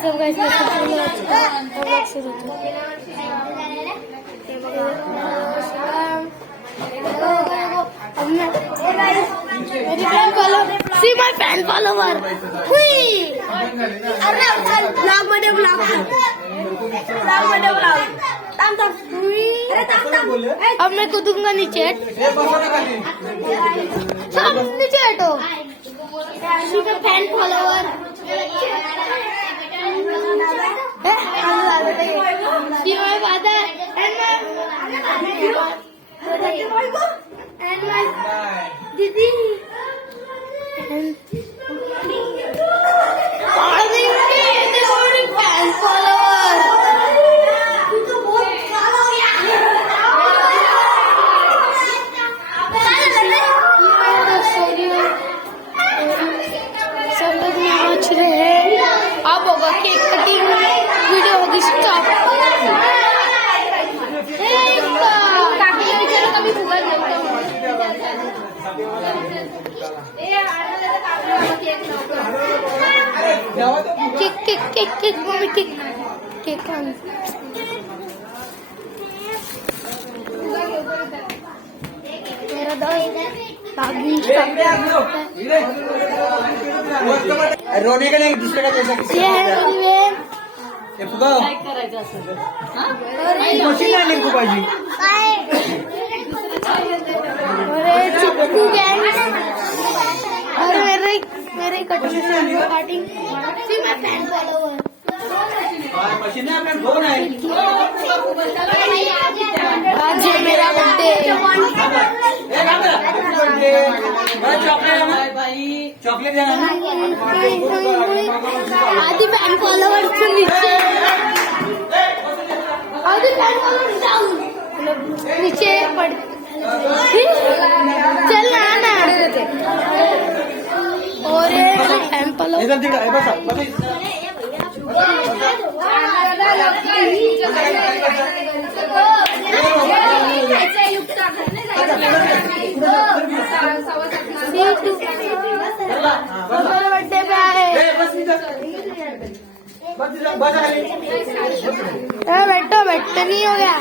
WhatsApp guys सुरू होतो see my fan follower blog मध्ये ब्लॉग अब मैं कूदूंगा नीचे सब नीचे हटो फैन फॉलोवर दीदी फैन फॉलोवर सब लोग नाच रहे हैं। अब होगा केक कटिंग वीडियो होगी stop. Cake cake cake cake mummy cake cake मेरा दोस्त रोने का नहीं दूसरे का जैसा किसी मशीन नाही लिंकू पाहिजे चिक्कू गैंग और मेरे कटिंग सी मैं फैन फॉलोवर मशीन है अपने फोन है आज है मेरा बर्थडे चॉकलेट देना ना आदि फैन फॉलोवर से नीचे आदि फैन फॉलोवर डाउन नीचे पड़ चल ना और फैन फॉलोवर इधर दिखा बस बर्थडे पे आए बैठो बैठो नहीं हो गया